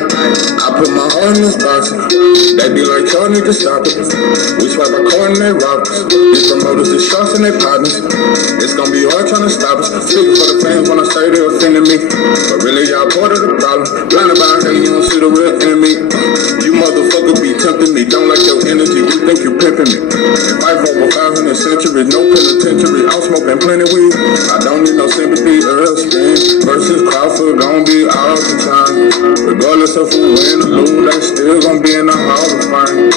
I put my heart in this box. They be like, y'all need to stop it. We swipe our car and they rob us. These promoters, the shots and they partners. It's gonna be hard trying to stop us. Speaking for the fans when I say they offended me. But really, y'all part of the problem. Blinded by hate, you don't see the real enemy. You motherfucker be tempting me. Don't like your energy, we think you pimping me. If I for over 500 centuries, no penitentiary. I'm smoking plenty weed. I don't need no sympathy or a spin. Versus Crawford gon' be all the time. Regardless of who win or lose, they still gon' be in the Hall of Fame.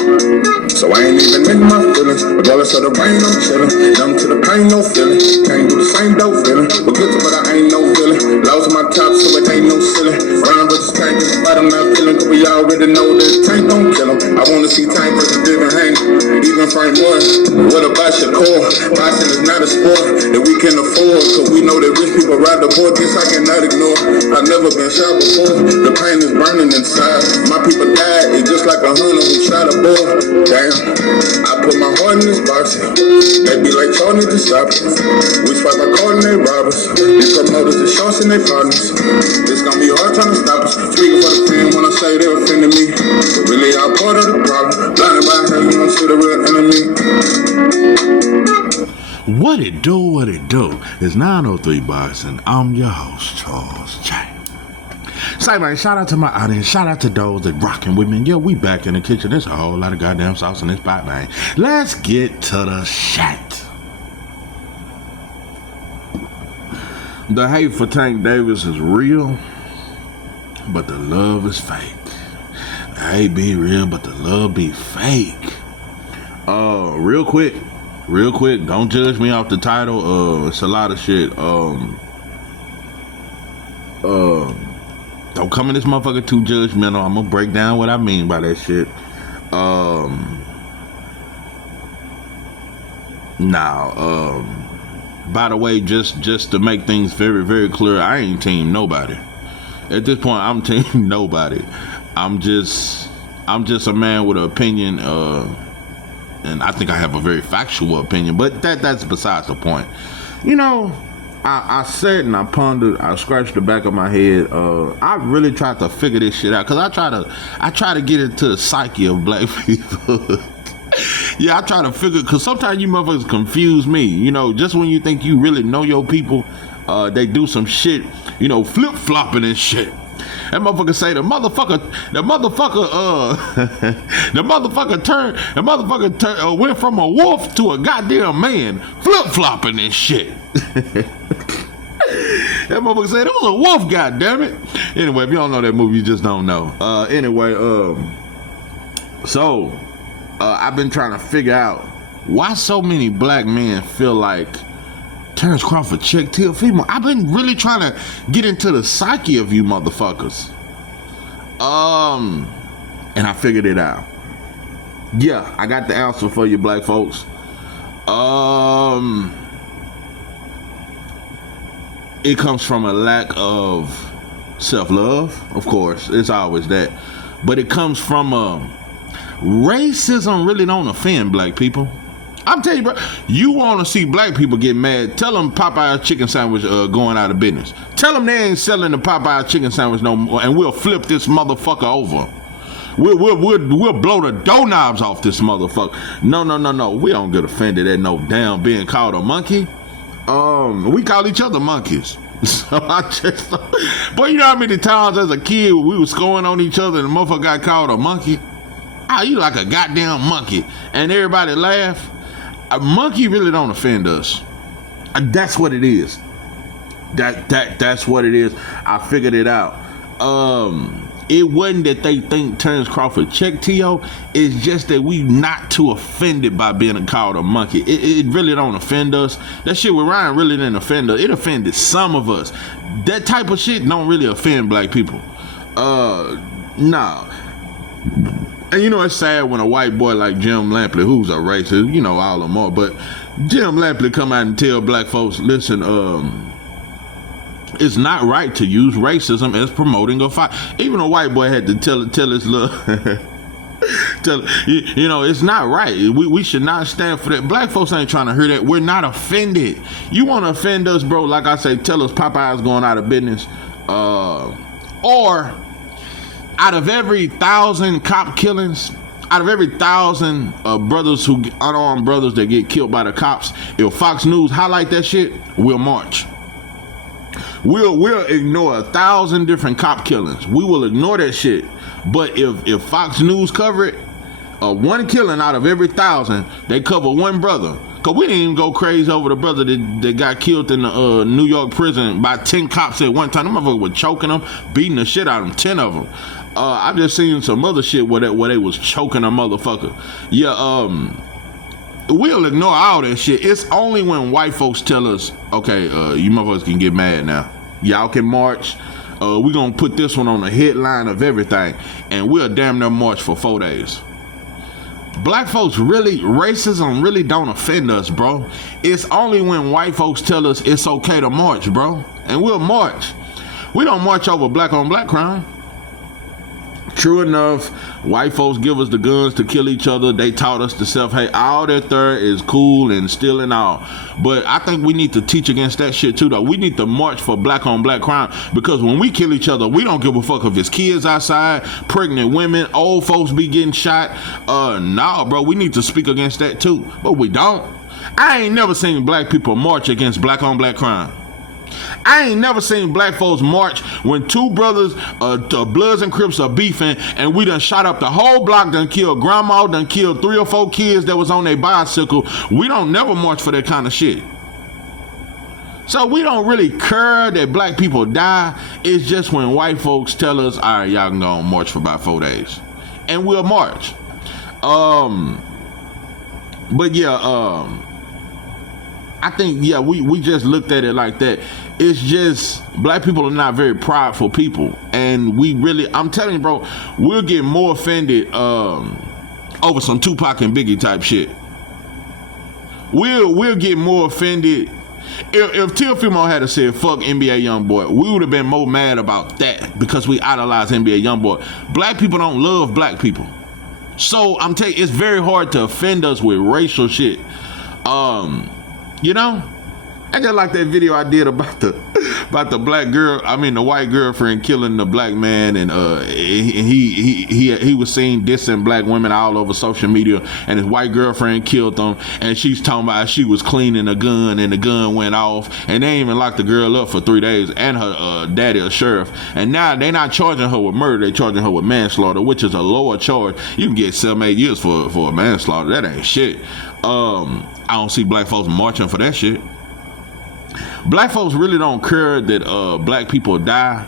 So I ain't even in my feelings. Regardless of the rain, I'm chillin'. Numb to the pain, no feeling. Can't do the same dope feeling. But good to but I ain't no villain. Lost my top, so it ain't no ceiling. Round versus tank, but I'm not feeling. Cause we already know that tank don't kill him. I wanna see tank versus Devin Hank. Even Frank Moore. What about Shakur? Boxing is not a sport that we can afford. Cause we know that rich people ride the board. This I cannot ignore. I've never been shot before. The pain is burning inside. My people died. It's just like a hunter who shot a boy. Damn. I put my heart in this box. They be like, y'all need to stop it. We swipe our car and they rob us. These promoters, the shots and they partners. It's gonna be hard trying to stop us. Speaking for the fan when I say they offended me. But really, y'all part of the problem. Blinded by hate, you don't see the real enemy. What it do, what it do. It's 903 Boxing. I'm your host, Charles J. Say, man, shout out to my audience. Shout out to those that rocking with me. Yeah, we back in the kitchen. There's a whole lot of goddamn sauce in this pot, man. Let's get to the shit. The hate for Tank Davis is real, but the love is fake. The hate be real, but the love be fake. Real quick, don't judge me off the title. It's a lot of shit. Don't come in this motherfucker too judgmental. I'm gonna break down what I mean by that shit. By the way, just to make things very, very clear, I ain't team nobody. At this point, I'm team nobody. I'm just a man with an opinion, and I think I have a very factual opinion, but that's besides the point. You know, I sat and I pondered, I scratched the back of my head. I really tried to figure this shit out, because I try to get into the psyche of black people. Yeah, I try to figure, because sometimes you motherfuckers confuse me. You know, just when you think you really know your people, they do some shit, you know, flip-flopping and shit. That motherfucker say the motherfucker went from a wolf to a goddamn man, flip-flopping and shit. That motherfucker said it was a wolf, goddammit. Anyway, if you don't know that movie, you just don't know. I've been trying to figure out why so many black men feel like Terrence Crawford checked Teal female. I've been really trying to get into the psyche of you motherfuckers. And I figured it out. Yeah, I got the answer for you black folks. It comes from a lack of self-love, of course. It's always that. But it comes from racism really don't offend black people. I'm telling you, bro, you want to see black people get mad, tell them Popeye's chicken sandwich going out of business. Tell them they ain't selling the Popeye's chicken sandwich no more, and we'll flip this motherfucker over. We'll blow the doorknobs off this motherfucker. No. We don't get offended at no damn being called a monkey. We call each other monkeys. So but you know how many times as a kid we was scoring on each other and the motherfucker got called a monkey? You like a goddamn monkey. And everybody laugh. A monkey really don't offend us. That's what it is. That's what it is. I figured it out. It wasn't that they think Terrence Crawford checked T.O. It's just that we not too offended by being called a monkey. It really don't offend us. That shit with Ryan really didn't offend us. It offended some of us. That type of shit don't really offend black people. Nah. And you know, it's sad when a white boy like Jim Lampley, who's a racist, you know, all the more, but Jim Lampley come out and tell black folks, listen, it's not right to use racism as promoting a fight. Even a white boy had to tell his little, you know, it's not right. We should not stand for that. Black folks ain't trying to hear that. We're not offended. You want to offend us, bro? Like I say, tell us Popeye's going out of business, or Out of every 1,000 cop killings, out of every 1,000 brothers unarmed brothers that get killed by the cops, if Fox News highlight that shit, we'll march. We'll ignore 1,000 different cop killings. We will ignore that shit. But if Fox News cover it, one killing out of every 1,000, they cover one brother. Cause we didn't even go crazy over the brother that got killed in the New York prison by 10 cops at one time. Them motherfuckers were choking them, beating the shit out of them, 10 of them. I just seen some other shit where they was choking a motherfucker. Yeah, we'll ignore all that shit. It's only when white folks tell us, okay, you motherfuckers can get mad now. Y'all can march. We gonna put this one on the headline of everything, and we'll damn near march for 4 days. Black folks racism really don't offend us, bro. It's only when white folks tell us it's okay to march, bro, and we'll march. We don't march over black on black crime. True enough, white folks give us the guns to kill each other. They taught us to self-hate. All that there is cool and still and all. But I think we need to teach against that shit too, though. We need to march for black on black crime, because when we kill each other, we don't give a fuck if it's kids outside, pregnant women, old folks be getting shot. Nah, bro, we need to speak against that too. But we don't. I ain't never seen black people march against black on black crime. I ain't never seen black folks march when two brothers, Bloods and Crips are beefing, and we done shot up the whole block, done killed grandma, done killed 3 or 4 kids that was on their bicycle. We don't never march for that kind of shit. So we don't really care that black people die. It's just when white folks tell us, all right, y'all can go and march for about 4 days. And we'll march. But yeah, I think, yeah, we just looked at it like that. It's just, black people are not very prideful people. And we really, I'm telling you, bro, we'll get more offended over some Tupac and Biggie type shit. We'll get more offended. If Teofimo had said, fuck NBA Youngboy, we would have been more mad about that, because we idolize NBA Youngboy. Black people don't love black people. So I'm telling you, it's very hard to offend us with racial shit. You know, I just like that video I did about the black girl. I mean, the white girlfriend killing the black man, and he was seen dissing black women all over social media, and his white girlfriend killed them, and she's talking about she was cleaning a gun and the gun went off, and they even locked the girl up for 3 days, and her daddy a sheriff, and now they not charging her with murder, they charging her with manslaughter, which is a lower charge. You can get 7-8 years for a manslaughter. That ain't shit. I don't see black folks marching for that shit. Black folks really don't care that black people die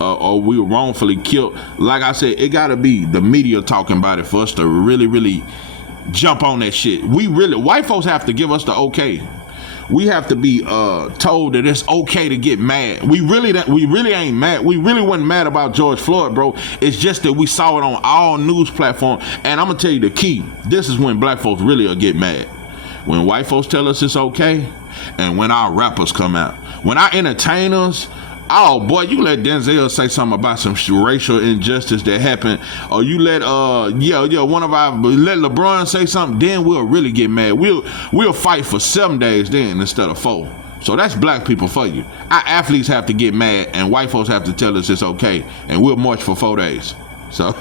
or we were wrongfully killed. Like I said, it gotta be the media talking about it for us to really jump on that shit. White folks have to give us the okay. We have to be told that it's okay to get mad. We really ain't mad. We really wasn't mad about George Floyd, bro. It's just that we saw it on all news platforms. And I'm gonna tell you the key. This is when black folks really will get mad. When white folks tell us it's okay, and when our rappers come out. When our entertainers, oh boy, you let Denzel say something about some racial injustice that happened, or you let let LeBron say something, then we'll really get mad. We'll fight for 7 days then instead of 4. So that's black people for you. Our athletes have to get mad, and white folks have to tell us it's okay, and we'll march for 4 days. So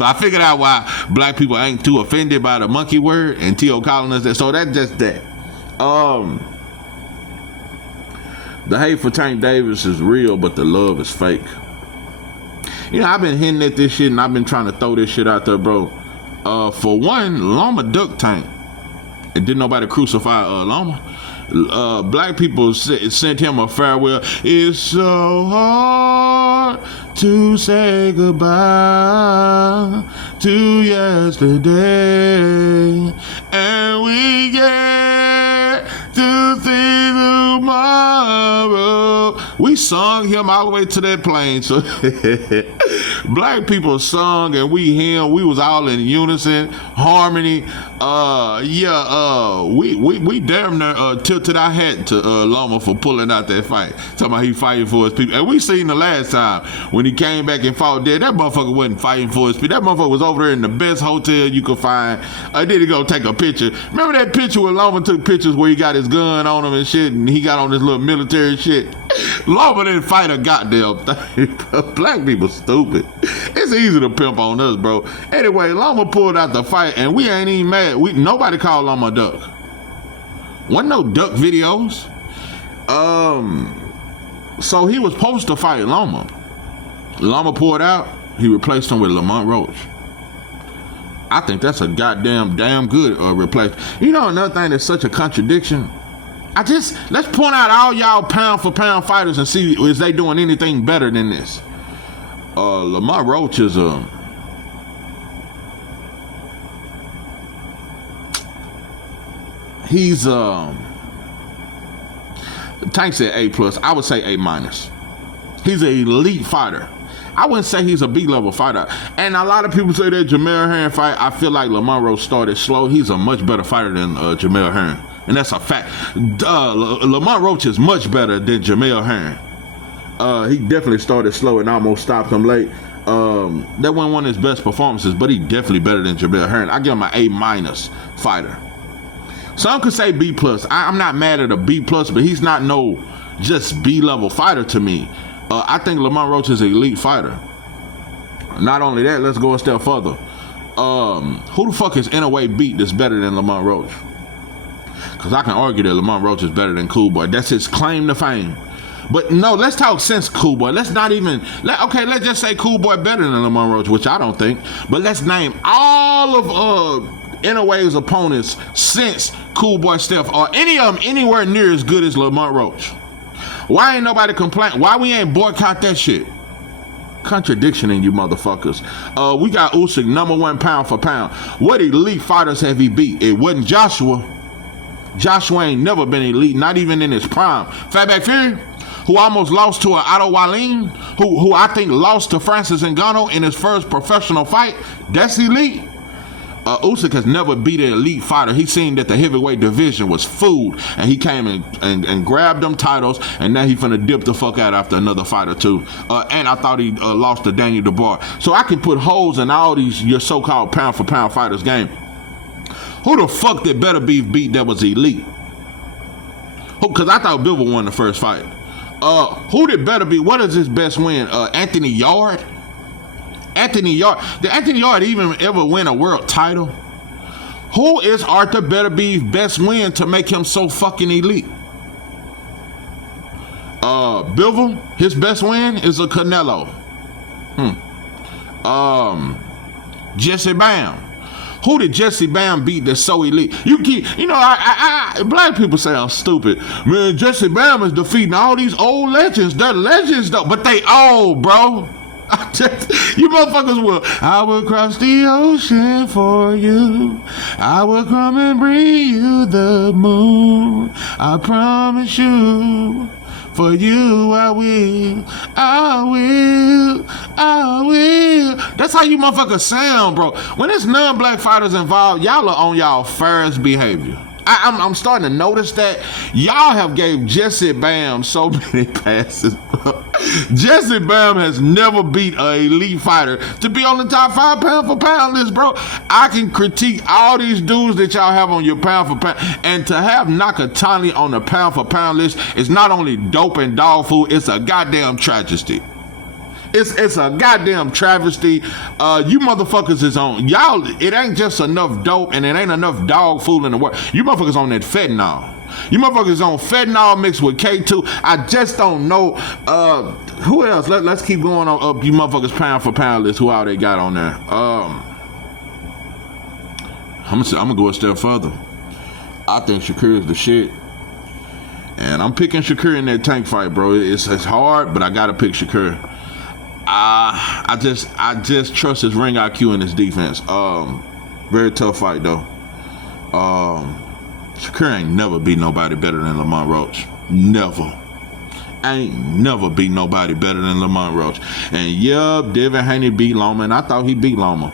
I figured out why black people ain't too offended by the monkey word, and T.O. Collins. So that's just that. The hate for Tank Davis is real, but the love is fake. You know, I've been hinting at this shit, and I've been trying to throw this shit out there, bro. For one, Loma ducked Tank, and didn't nobody crucify Loma. Black people sent him a farewell. It's so hard to say goodbye to yesterday, and we get to see tomorrow. We sung him all the way to that plane. So black people sung, and we was all in unison, harmony. We damn near tilted our hat to Loma for pulling out that fight. Talking about he fighting for his people. And we seen the last time when he came back and fought dead, that motherfucker wasn't fighting for his people. That motherfucker was over there in the best hotel you could find. Then he go take a picture. Remember that picture where Loma took pictures where he got his gun on him and shit, and he got on this little military shit? Loma didn't fight a goddamn thing. Black people stupid. It's easy to pimp on us, bro. Anyway, Loma pulled out the fight, and we ain't even mad. Nobody called Loma a duck. Wasn't no duck videos. So he was supposed to fight Loma. Loma pulled out. He replaced him with Lamont Roach. I think that's a goddamn damn good replacement. You know another thing that's such a contradiction? Let's point out all y'all pound for pound fighters and see is they doing anything better than this. Lamont Roach is he's Tank said A+. I would say A-. He's an elite fighter. I wouldn't say he's a B-level fighter. And a lot of people say that Jamel Herring fight. I feel like Lamont Roach started slow. He's a much better fighter than Jamel Herring. And that's a fact. Lamont Roach is much better than Jamel Herring. He definitely started slow and almost stopped him late. That wasn't one of his best performances, but he definitely better than Jamel Herring. I give him an A- fighter. Some could say B+. I'm not mad at a B+, but he's not no just B-level fighter to me. I think Lamont Roach is an elite fighter. Not only that, let's go a step further. Who the fuck is Inoue beat that's better than Lamont Roach? Because I can argue that Lamont Roach is better than Cool Boy. That's his claim to fame. But no, let's talk since Cool Boy. Let's not even... let's just say Cool Boy better than Lamont Roach, which I don't think. But let's name all of Inoue's opponents since Cool Boy Steph, or any of them anywhere near as good as Lamont Roach. Why ain't nobody complain? Why we ain't boycott that shit? Contradiction in you motherfuckers. We got Usyk #1 pound for pound. What elite fighters have he beat? It wasn't Joshua. Joshua ain't never been elite, not even in his prime. Fatback Fury, who almost lost to Otto Wallin, who I think lost to Francis Ngannou in his first professional fight. That's elite. Usyk has never beat an elite fighter. He seen that the heavyweight division was food, and he came and grabbed them titles, and now he finna dip the fuck out after another fight or two. And I thought he lost to Daniel Dubois. So I can put holes in all these your so-called pound for pound fighters game. Who the fuck did Better Beef beat that was elite? Because I thought Bivol won the first fight. Who did Better Beef? What is his best win? Anthony Yard? Anthony Yard. Did Anthony Yard even ever win a world title? Who is Arthur Better Beef's best win to make him so fucking elite? Bivol, his best win is a Canelo. Jesse Bam. Who did Jesse Bam beat that's so elite? You keep, black people say I'm stupid. Man, Jesse Bam is defeating all these old legends. They're legends though, but they old, bro. You motherfuckers will. I will cross the ocean for you. I will come and bring you the moon. I promise you. For you, I will. That's how you motherfuckers sound, bro. When there's non-black fighters involved, y'all are on y'all fairest behavior. I'm starting to notice that y'all have gave Jesse Bam so many passes, bro. Jesse Bam has never beat an elite fighter to be on the top 5 pound for pound list, bro. I can critique all these dudes that y'all have on your pound for pound, and to have Nakatani on the pound for pound list is not only dope and dog food, it's a goddamn tragedy. It's a goddamn travesty. You motherfuckers is on y'all. It ain't just enough dope and it ain't enough dog food in the world. You motherfuckers on that fentanyl. You motherfuckers on fentanyl mixed with K2. I just don't know who else. Let's keep going on up you motherfuckers pound for pound list. Who all they got on there? I'm gonna go a step further. I think Shakur is the shit. And I'm picking Shakur in that Tank fight, bro. It's hard, but I gotta pick Shakur. I just trust his ring IQ and his defense. Very tough fight though. Shakur ain't never beat nobody better than Lamont Roach. Never. Ain't never beat nobody better than Lamont Roach. And yup, Devin Haney beat Loma, and I thought he beat Loma.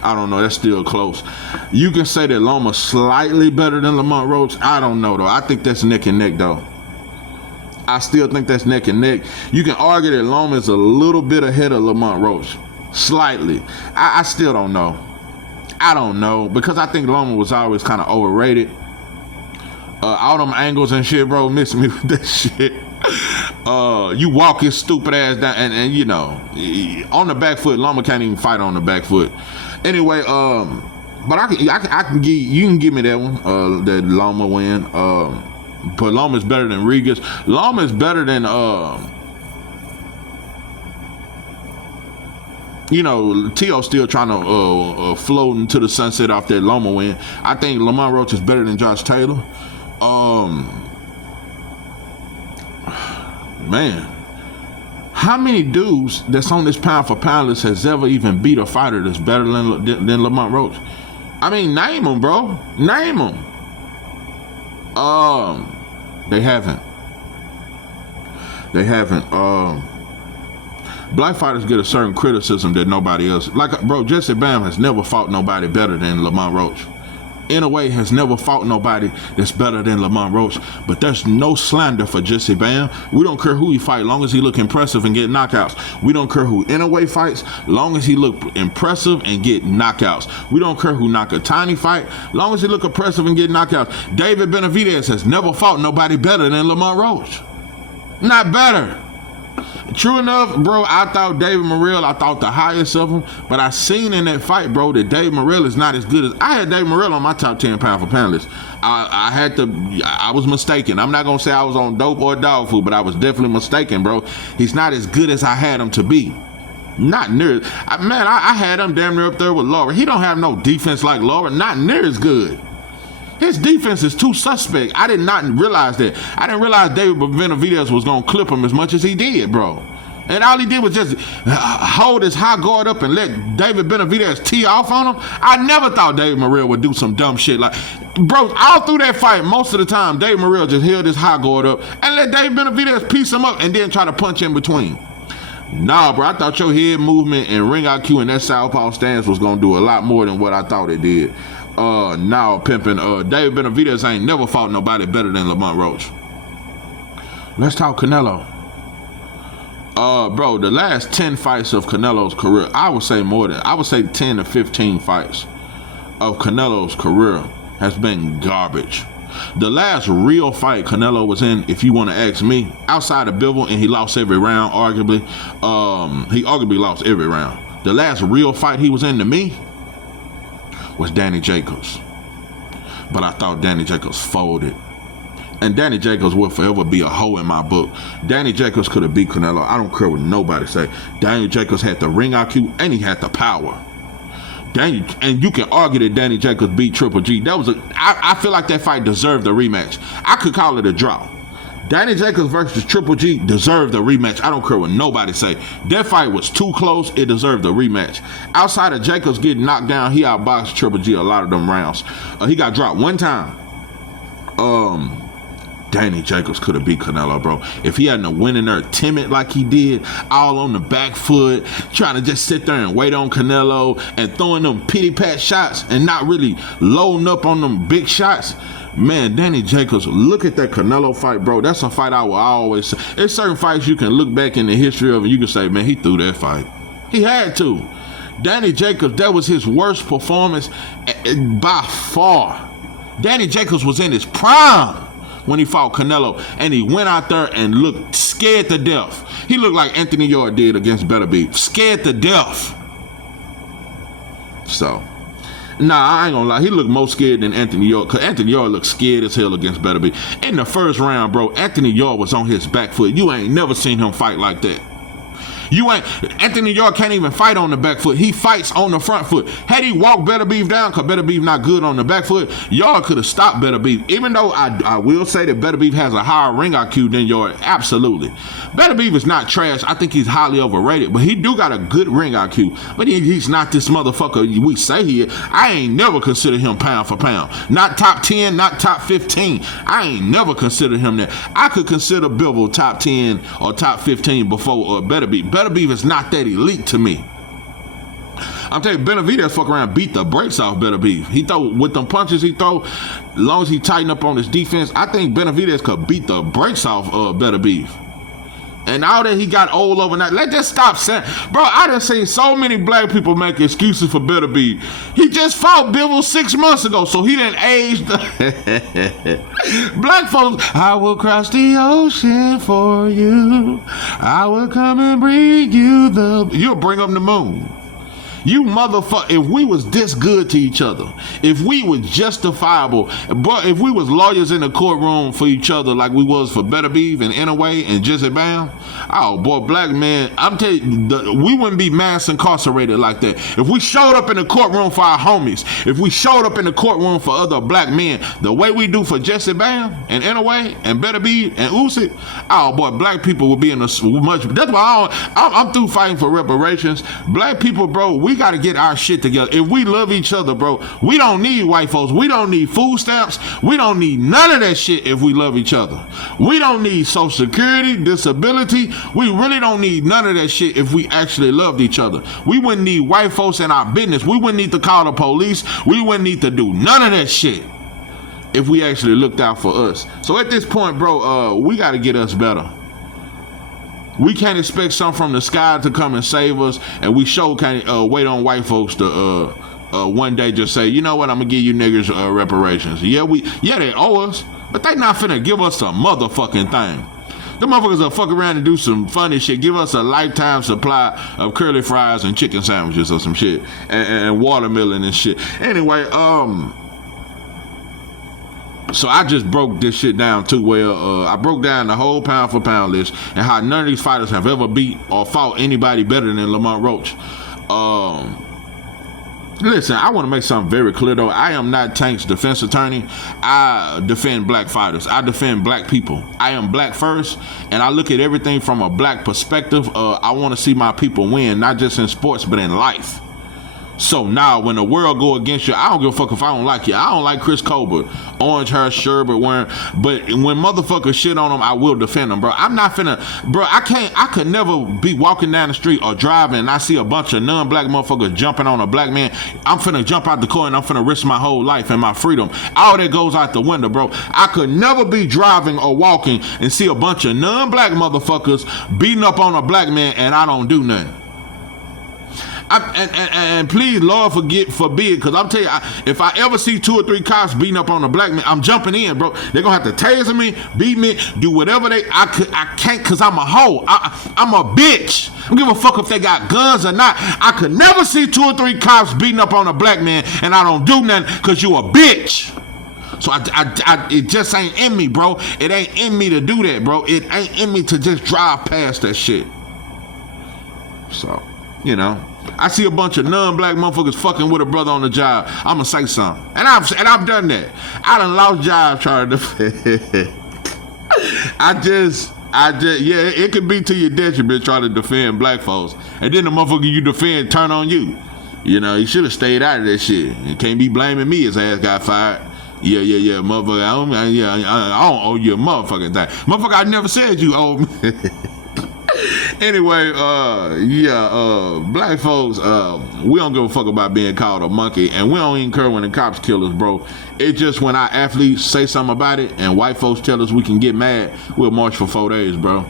I don't know, that's still close. You can say that Loma's slightly better than Lamont Roach. I don't know though. I think that's neck and neck though. I still think that's neck and neck. You can argue that Loma is a little bit ahead of Lamont Roach. Slightly. I still don't know. I don't know. Because I think Loma was always kind of overrated. All them angles and shit, bro, miss me with that shit. You walk his stupid ass down, and you know, on the back foot, Loma can't even fight on the back foot. Anyway, but I can give you can give me that one, that Loma win. But Loma's better than Regis. Loma's better than you know, T.O. still trying to float into the sunset off that Loma win. I think Lamont Roach is better than Josh Taylor. Man, how many dudes that's on this pound for pound list has ever even beat a fighter that's better than Lamont Roach? I mean, name them, bro. Name them. They haven't. They haven't. Black fighters get a certain criticism that nobody else. Like, bro, Jesse Bam has never fought nobody better than Lamont Roach. In a way, has never fought nobody that's better than Lamont Roach. But there's no slander for Jesse Bam. We don't care who he fight, long as he look impressive and get knockouts. We don't care who Inoue fights, long as he look impressive and get knockouts. We don't care who Nakatani fight, long as he look impressive and get knockouts. David Benavidez has never fought nobody better than Lamont Roach. Not better. True enough, bro, I thought David Morrell, I thought the highest of them, but I seen in that fight, bro, that David Morrell is not as good as, I had David Morrell on my top 10 pound for pound list. I was mistaken. I'm not going to say I was on dope or dog food, but I was definitely mistaken, bro. He's not as good as I had him to be. Not near, I had him damn near up there with Laura. He don't have no defense like Laura, not near as good. His defense is too suspect. I did not realize that. I didn't realize David Benavidez was going to clip him as much as he did, bro. And all he did was just hold his high guard up and let David Benavidez tee off on him. I never thought David Morrell would do some dumb shit like, bro, all through that fight, most of the time, David Morrell just held his high guard up and let David Benavidez piece him up and then try to punch in between. Nah, bro, I thought your head movement and ring IQ and that southpaw stance was going to do a lot more than what I thought it did. Now pimping, David Benavidez ain't never fought nobody better than Lamont Roach. Let's talk Canelo. Bro, the last 10 fights of Canelo's career, I would say 10 to 15 fights of Canelo's career has been garbage. The last real fight Canelo was in, if you want to ask me, outside of Bivol, and he lost every round, arguably. He arguably lost every round. The last real fight he was in to me was Danny Jacobs. But I thought Danny Jacobs folded. And Danny Jacobs will forever be a hoe in my book. Danny Jacobs could have beat Canelo. I don't care what nobody say. Danny Jacobs had the ring IQ and he had the power. And you can argue that Danny Jacobs beat Triple G. I feel like that fight deserved a rematch. I could call it a draw. Danny Jacobs versus Triple G deserved a rematch. I don't care what nobody say. That fight was too close. It deserved a rematch. Outside of Jacobs getting knocked down, he outboxed Triple G a lot of them rounds. He got dropped one time. Danny Jacobs could have beat Canelo, bro. If he hadn't went in there timid like he did, all on the back foot, trying to just sit there and wait on Canelo and throwing them pity-pat shots and not really loading up on them big shots. Man, Danny Jacobs, look at that Canelo fight, bro. That's a fight I will always say. There's certain fights you can look back in the history of and you can say, man, he threw that fight. He had to. Danny Jacobs, that was his worst performance by far. Danny Jacobs was in his prime when he fought Canelo, and he went out there and looked scared to death. He looked like Anthony Yarde did against Beterbiev. Scared to death. So, I ain't gonna lie. He looked more scared than Anthony Yarde, because Anthony Yarde looked scared as hell against Beterbiev. In the first round, bro, Anthony Yarde was on his back foot. You ain't never seen him fight like that. Anthony Yarde can't even fight on the back foot. He fights on the front foot. Had he walked Beterbiev down, because Beterbiev not good on the back foot, Yarde could have stopped Beterbiev. Even though I will say that Beterbiev has a higher ring IQ than Yarde, absolutely. Beterbiev is not trash. I think he's highly overrated, but he do got a good ring IQ. But he's not this motherfucker we say he is. I ain't never considered him pound for pound. Not top 10, not top 15. I ain't never considered him that. I could consider Bivol top 10 or top 15 before Beterbiev. Beterbiev is not that elite to me. I'm telling you, Benavidez fuck around beat the brakes off Beterbiev. He throw with them punches he throw, as long as he tighten up on his defense, I think Benavidez could beat the brakes off Beterbiev. And now that he got old overnight, let's just stop saying, bro, I done seen so many black people make excuses for Better Be. He just fought Bivol 6 months ago, so he didn't age. Black folks, I will cross the ocean for you. I will come and bring you you'll bring up the moon. You motherfucker, if we was this good to each other, if we was justifiable, but if we was lawyers in the courtroom for each other like we was for Better Beef and Inaway and Jizzy Bam, oh boy, black man, I'm telling you, we wouldn't be mass incarcerated like that. If we showed up in the courtroom for our homies, if we showed up in the courtroom for other black men, the way we do for Jizzy Bam and Inaway and Better Beef and Usyk, oh boy, black people would be in a much, that's why I'm through fighting for reparations. Black people, bro, we got to get our shit together. If we love each other, bro, we don't need white folks. We don't need food stamps. We don't need none of that shit if we love each other. We don't need Social Security, disability. We really don't need none of that shit if we actually loved each other. We wouldn't need white folks in our business. We wouldn't need to call the police. We wouldn't need to do none of that shit if we actually looked out for us. So at this point, bro, we got to get us better. We can't expect something from the sky to come and save us, and we sure can't wait on white folks to one day just say, you know what, I'm gonna give you niggas reparations. Yeah, they owe us, but they not finna give us a motherfucking thing. The motherfuckers will fuck around and do some funny shit, give us a lifetime supply of curly fries and chicken sandwiches or some shit, and watermelon and shit. Anyway, so I just broke this shit down too well. I broke down the whole pound for pound list and how none of these fighters have ever beat or fought anybody better than Lamont Roach. Listen, I want to make something very clear though. I am not Tank's defense attorney. I defend black fighters. I defend black people. I am black first, and I look at everything from a black perspective. I want to see my people win, not just in sports, but in life. So now when the world go against you, I don't give a fuck if I don't like you. I don't like Chris Colbert, orange hair, sherbet wearing, but when motherfuckers shit on them, I will defend them, bro. I'm not finna, bro, I could never be walking down the street or driving and I see a bunch of non-black motherfuckers jumping on a black man. I'm finna jump out the car and I'm finna risk my whole life and my freedom. All that goes out the window, bro. I could never be driving or walking and see a bunch of non-black motherfuckers beating up on a black man and I don't do nothing. And please, Lord, forbid, because I'm telling you, if I ever see 2 or 3 cops beating up on a black man, I'm jumping in, bro. They're gonna have to taser me, beat me, do whatever I can't, because I'm a hoe. I'm a bitch. I don't give a fuck if they got guns or not. I could never see 2 or 3 cops beating up on a black man and I don't do nothing because you a bitch. So it just ain't in me, bro. It ain't in me to do that, bro. It ain't in me to just drive past that shit. So, you know, I see a bunch of non-black motherfuckers fucking with a brother on the job, I'ma say something. And I've done that. I done lost jobs trying to defend. I just, yeah, it could be to your detriment trying to defend black folks. And then the motherfucker you defend turn on you. You know, he should have stayed out of that shit. You can't be blaming me his ass got fired. Yeah, motherfucker, I don't owe you a motherfucking thing. Motherfucker, I never said you owe me. Anyway, black folks, we don't give a fuck about being called a monkey, and we don't even care when the cops kill us, bro. It's just when our athletes say something about it and white folks tell us we can get mad, we'll march for 4 days, bro.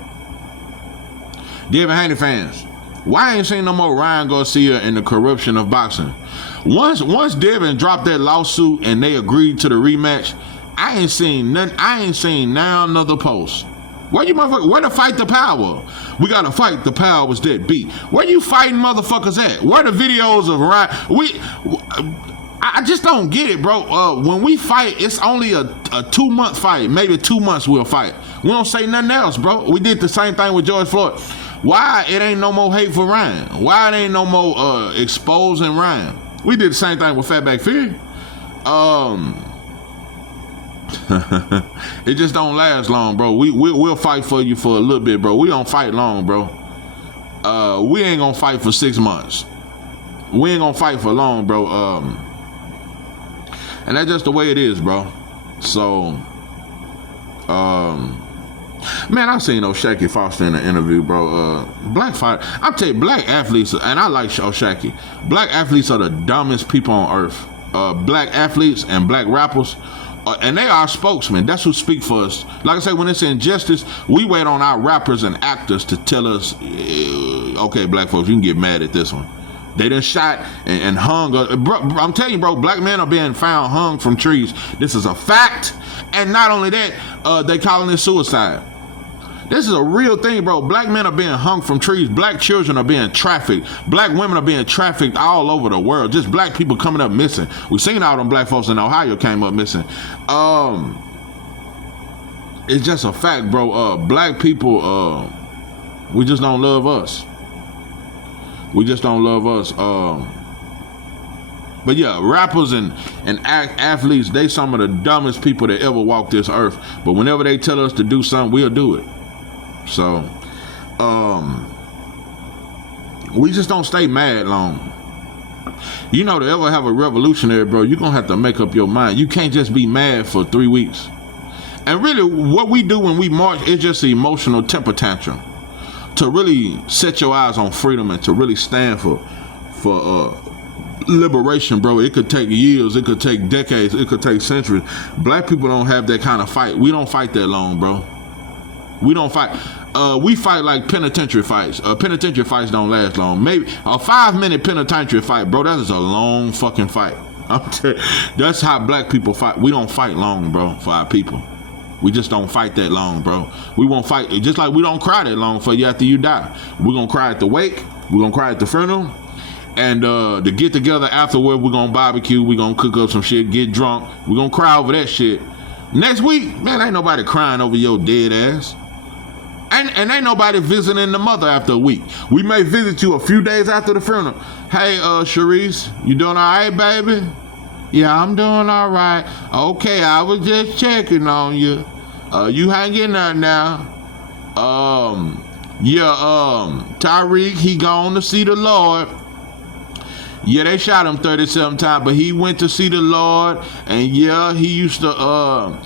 Devin Haney fans, why ain't seen no more Ryan Garcia and the corruption of boxing? Once Devin dropped that lawsuit and they agreed to the rematch, I ain't seen nothing. I ain't seen now another post. Where to fight the power? We gotta fight the powers that be. Where you fighting motherfuckers at? Where the videos of Ryan? I just don't get it, bro. When we fight, it's only a 2-month fight. Maybe 2 months we'll fight. We don't say nothing else, bro. We did the same thing with George Floyd. Why it ain't no more hate for Ryan? Why it ain't no more exposing Ryan? We did the same thing with Fatback Fury. It just don't last long, bro. We'll fight for you for a little bit, bro. We don't fight long, bro. We ain't gonna fight for 6 months. We ain't gonna fight for long, bro. And that's just the way it is, bro. So, man, I seen O'Shaquie Foster in an interview, bro. Black fighter, I'm telling you, black athletes, and I like O'Shaquie. Black athletes are the dumbest people on earth. Black athletes and black rappers and they are spokesmen. That's who speak for us. Like I say, when it's injustice, we wait on our rappers and actors to tell us, okay, black folks, you can get mad at this one. They done shot and hung. Bro, I'm telling you, bro, black men are being found hung from trees. This is a fact. And not only that, they calling it suicide. This is a real thing, bro. Black men are being hung from trees. Black children are being trafficked. Black women are being trafficked all over the world. Just black people coming up missing. We seen all them black folks in Ohio came up missing. It's just a fact, bro. Black people, we just don't love us. We just don't love us. But yeah, rappers and athletes, they some of the dumbest people that ever walked this earth. But whenever they tell us to do something, we'll do it. So, we just don't stay mad long. You know, to ever have a revolutionary, bro, you're going to have to make up your mind. You can't just be mad for 3 weeks. And really, what we do when we march is just an emotional temper tantrum. To really set your eyes on freedom and to really stand for liberation, bro. It could take years, it could take decades, it could take centuries. Black people don't have that kind of fight. We don't fight that long, bro. We don't fight. We fight like penitentiary fights. Penitentiary fights don't last long. Maybe a 5-minute penitentiary fight, bro, that is a long fucking fight. That's how black people fight. We don't fight long, bro, for our people. We just don't fight that long, bro. We won't fight, just like we don't cry that long for you after you die. We're going to cry at the wake. We're going to cry at the funeral. And to get together afterward, we're going to barbecue. We're going to cook up some shit, get drunk. We're going to cry over that shit. Next week, man, ain't nobody crying over your dead ass. And ain't nobody visiting the mother after a week. We may visit you a few days after the funeral. Hey, Sharice, you doing all right, baby? Yeah, I'm doing all right. Okay, I was just checking on you. You hanging there now? Tyreek, he gone to see the Lord. Yeah, they shot him 37 times, but he went to see the Lord. And yeah, he used to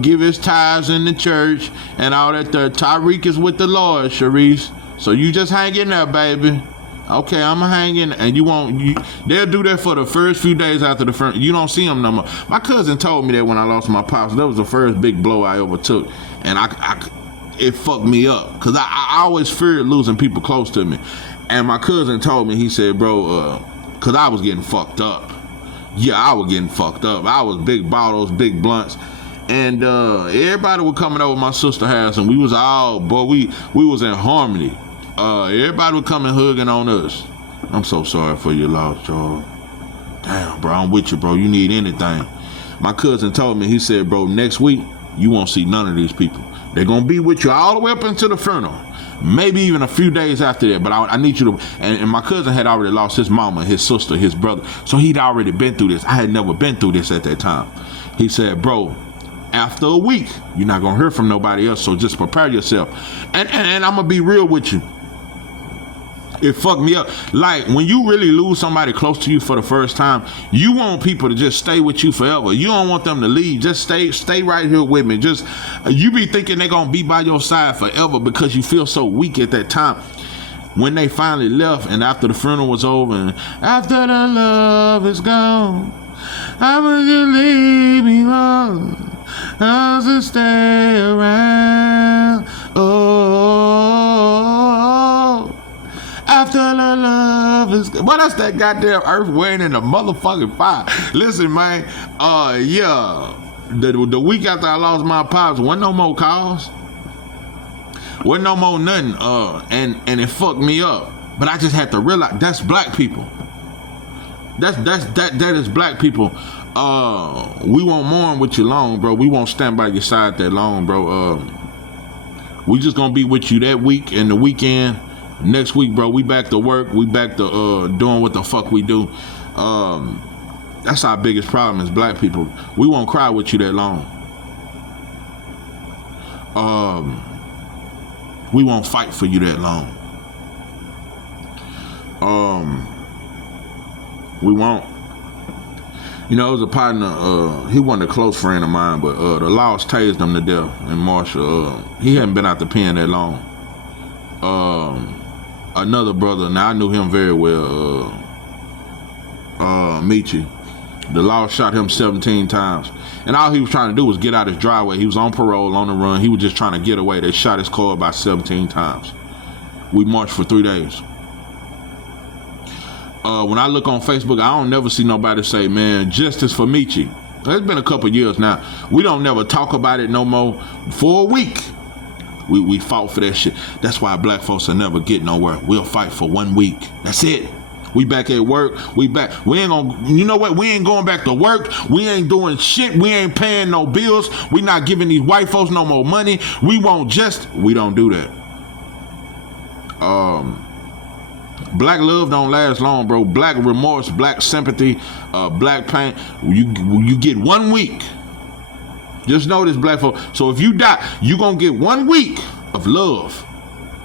give his tithes in the church and all that. Tyreek is with the Lord, Sharice. So you just hang in there, baby. Okay, I'm going to hang in, and they'll do that for the first few days after the first. You don't see them no more. My cousin told me that when I lost my pops, that was the first big blow I ever took, and it fucked me up, because I always feared losing people close to me. And my cousin told me, he said, bro, because I was getting fucked up. Yeah, I was getting fucked up. I was big bottles, big blunts, and everybody was coming over my sister's house, and we was all, boy, we was in harmony. Everybody would come and hugging on us. I'm so sorry for your loss, Charles. Damn, bro, I'm with you, bro. You need anything. My cousin told me, he said, bro, next week, you won't see none of these people. They're going to be with you all the way up until the funeral. Maybe even a few days after that. But I need you to... And my cousin had already lost his mama, his sister, his brother. So he'd already been through this. I had never been through this at that time. He said, bro, after a week, you're not going to hear from nobody else. So just prepare yourself. And I'm going to be real with you. It fucked me up. Like, when you really lose somebody close to you for the first time, you want people to just stay with you forever. You don't want them to leave. Just stay right here with me. Just, you be thinking they're going to be by your side forever because you feel so weak at that time. When they finally left and after the funeral was over and after the love is gone, how would you leave me alone? I'll just stay around. Oh. After the love is... Well, that's that goddamn Earth, Wind, and the motherfucking fire. Listen, man. Yeah. The week after I lost my pops, wasn't no more calls. Wasn't no more nothing. And it fucked me up. But I just had to realize that's black people. That is black people. We won't mourn with you long, bro. We won't stand by your side that long, bro. We just gonna be with you that week and the weekend. Next week, bro, we back to work. We back to doing what the fuck we do. That's our biggest problem as black people. We won't cry with you that long. We won't fight for you that long. We won't. You know, it was a partner, he wasn't a close friend of mine, but the laws tased him to death in Marshall. He hadn't been out the pen that long. Another brother, now I knew him very well, Michi. The law shot him 17 times. And all he was trying to do was get out his driveway. He was on parole, on the run. He was just trying to get away. They shot his car about 17 times. We marched for 3 days. When I look on Facebook, I don't never see nobody say, man, justice for Meechie. It's been a couple years now. We don't never talk about it no more. For a week, we fought for that shit. That's why black folks will never get nowhere. We'll fight for 1 week. That's it. We back at work. We back. We ain't gonna, you know what? We ain't going back to work. We ain't doing shit. We ain't paying no bills. We not giving these white folks no more money. We won't just, we don't do that. Black love don't last long, bro. Black remorse, black sympathy, black pain. You get 1 week. Just know this, black folks. So if you die, you gonna get 1 week of love.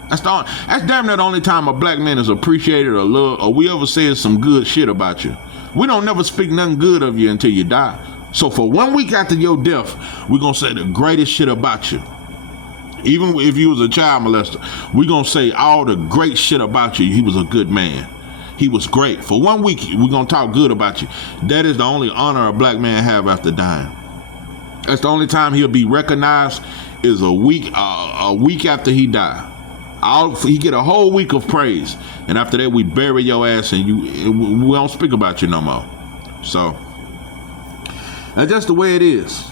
That's damn near the only time a black man is appreciated or loved or we ever said some good shit about you. We don't never speak nothing good of you until you die. So for 1 week after your death, we're gonna say the greatest shit about you. Even if you was a child molester, we're gonna say all the great shit about you. He was a good man. He was great. For 1 week, we're gonna talk good about you. That is the only honor a black man have after dying. That's the only time he'll be recognized is a week after he died. He get a whole week of praise, and after that we bury your ass, and we don't speak about you no more. So that's just the way it is.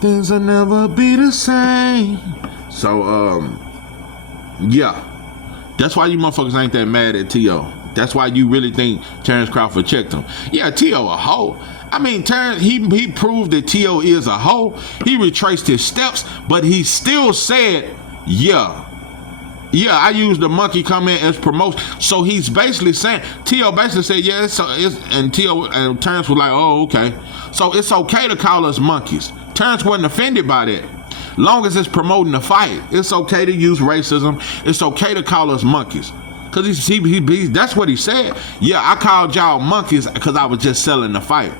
Things will never be the same. So yeah, that's why you motherfuckers ain't that mad at T.O. That's why you really think Terrence Crawford checked him. Yeah, T.O. a hoe. I mean, Terrence, he proved that T.O. is a hoe. He retraced his steps, but he still said, yeah, I used the monkey comment as promotion. So he's basically saying, T.O. basically said, yeah, and T.O. and Terrence was like, oh, okay. So it's okay to call us monkeys. Terrence wasn't offended by that. Long as it's promoting the fight, it's okay to use racism. It's okay to call us monkeys. Because that's what he said. Yeah, I called y'all monkeys because I was just selling the fight.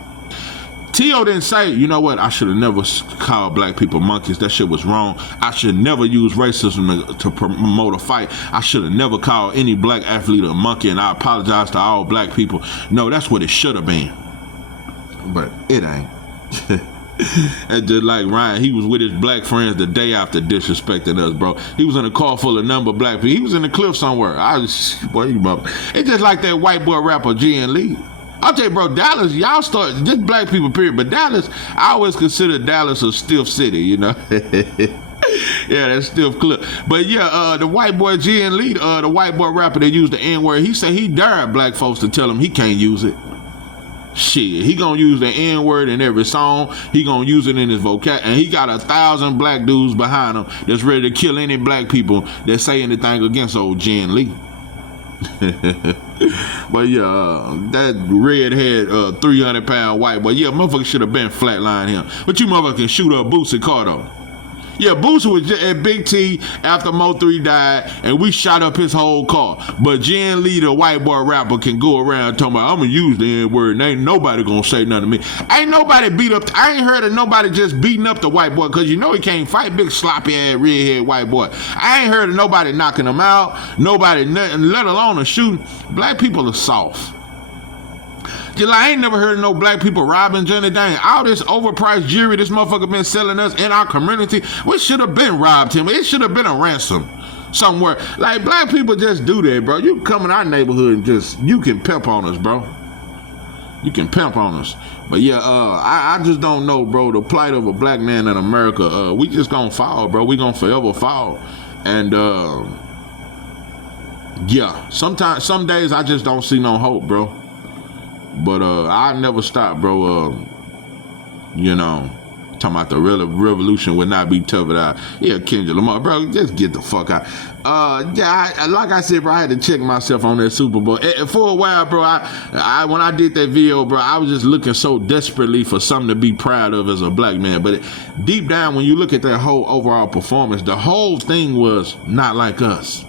T.O. didn't say, you know what, I should have never called black people monkeys. That shit was wrong. I should never use racism to promote a fight. I should have never called any black athlete a monkey, and I apologize to all black people. No, that's what it should have been. But it ain't. And just like Ryan, he was with his black friends the day after disrespecting us, bro. He was in a car full of number of black people. He was in the cliff somewhere. It's just like that white boy rapper Gian Lee. I'll tell you, bro, Dallas, y'all start, just black people, period. But Dallas, I always consider Dallas a stiff city, you know? Yeah, that's stiff clip. But yeah, the white boy Gian Lee, the white boy rapper that used the N-word, he said he dared black folks to tell him he can't use it. Shit, he gonna use the N-word in every song. He gonna use it in his vocab, and he got 1,000 black dudes behind him that's ready to kill any black people that say anything against old Gian Lee. But yeah, that redhead 300-pound white boy, yeah, motherfucker should have been flatline him. But you motherfucker can shoot up Boosie Carter. Yeah, Boosie was at Big T after Mo3 died, and we shot up his whole car. But Gian Lee, the white boy rapper, can go around talking about, I'm gonna use the N-word, and ain't nobody gonna say nothing to me. Ain't nobody beat up, I ain't heard of nobody just beating up the white boy, because you know he can't fight, big sloppy ass redhead white boy. I ain't heard of nobody knocking him out, nobody nothing, let alone a shooting. Black people are soft. Just like I ain't never heard of no black people robbing Johnny Dang. All this overpriced jewelry this motherfucker been selling us in our community, we should have been robbed him. It should have been a ransom somewhere. Like, black people just do that, bro. You come in our neighborhood and just, you can pimp on us, bro. You can pimp on us. But yeah, I just don't know, bro, the plight of a black man in America. We just gonna fall, bro. We gonna forever fall. And yeah, sometimes, some days I just don't see no hope, bro. But I never stop, bro. You know, talking about the revolution would not be tough out. Yeah, Kendrick Lamar, bro, just get the fuck out. Yeah, like I said, bro, I had to check myself on that Super Bowl. For a while, bro, I when I did that video, bro, I was just looking so desperately for something to be proud of as a black man. But deep down, when you look at that whole overall performance, the whole thing was not like us.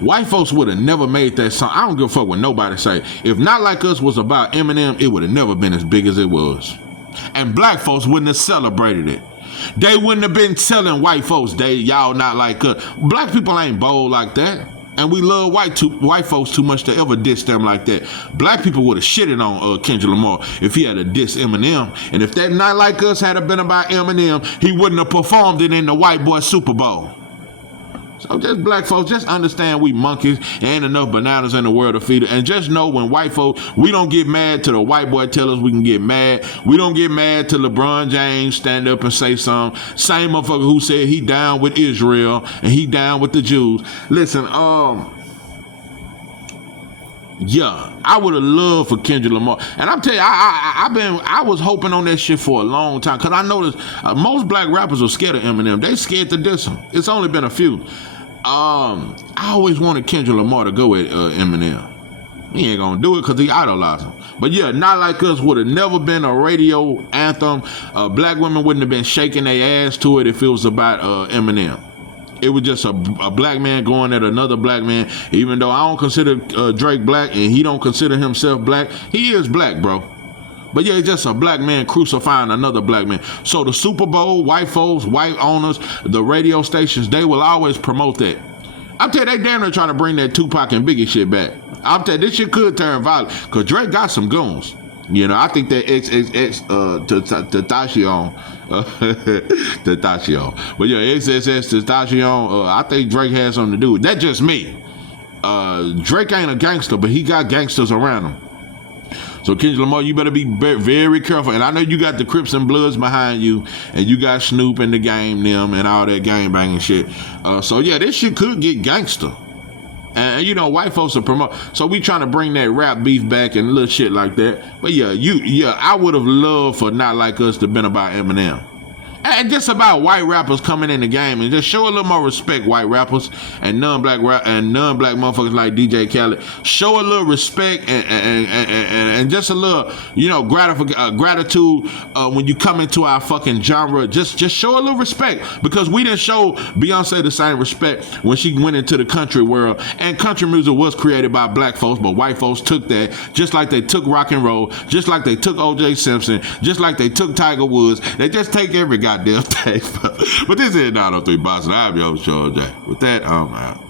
White folks would have never made that song. I don't give a fuck what nobody say. If Not Like Us was about Eminem, it would have never been as big as it was. And black folks wouldn't have celebrated it. They wouldn't have been telling white folks, y'all not like us. Black people ain't bold like that. And we love white folks too much to ever diss them like that. Black people would have shitted on Kendrick Lamar if he had a diss Eminem. And if that Not Like Us had been about Eminem, he wouldn't have performed it in the white boy Super Bowl. So just black folks, just understand we monkeys. There ain't enough bananas in the world to feed it. And just know when white folks, we don't get mad till the white boy tell us we can get mad. We don't get mad till LeBron James stand up and say something. Same motherfucker who said he down with Israel and he down with the Jews. Listen, yeah, I would have loved for Kendrick Lamar. And I'm telling you, I was hoping on that shit for a long time. Because I noticed most black rappers are scared of Eminem. They scared to diss him. It's only been a few. I always wanted Kendrick Lamar to go at Eminem. He ain't gonna do it because he idolized him. But yeah, Not Like Us would have never been a radio anthem. Black women wouldn't have been shaking their ass to it if it was about Eminem. It was just a black man going at another black man. Even though I don't consider Drake black and he don't consider himself black, he is black, bro. But yeah, it's just a black man crucifying another black man. So the Super Bowl, white folks, white owners, the radio stations, they will always promote that. I'm telling you, they damn near trying to bring that Tupac and Biggie shit back. I'm telling you, this shit could turn violent. Because Drake got some goons. You know, I think that Tentacion, but yeah, Tentacion, I think Drake has something to do with it. That's just me. Drake ain't a gangster, but he got gangsters around him. So Kendrick Lamar, you better be very careful. And I know you got the Crips and Bloods behind you, and you got Snoop in the game, them, and all that gang banging shit. So yeah, this shit could get gangster. And you know, white folks are promote. So we trying to bring that rap beef back and little shit like that. But yeah, I would have loved for Not Like Us to been about Eminem. And just about white rappers coming in the game and just show a little more respect, white rappers and non-black motherfuckers like DJ Khaled. Show a little respect and just a little, you know, gratitude when you come into our fucking genre. Just show a little respect, because we didn't show Beyonce the same respect when she went into the country world. And country music was created by black folks, but white folks took that, just like they took rock and roll, just like they took O.J. Simpson, just like they took Tiger Woods. They just take every goddamn thing. But this is 903 Boston. I'm your show, Jay. With that, I'm out.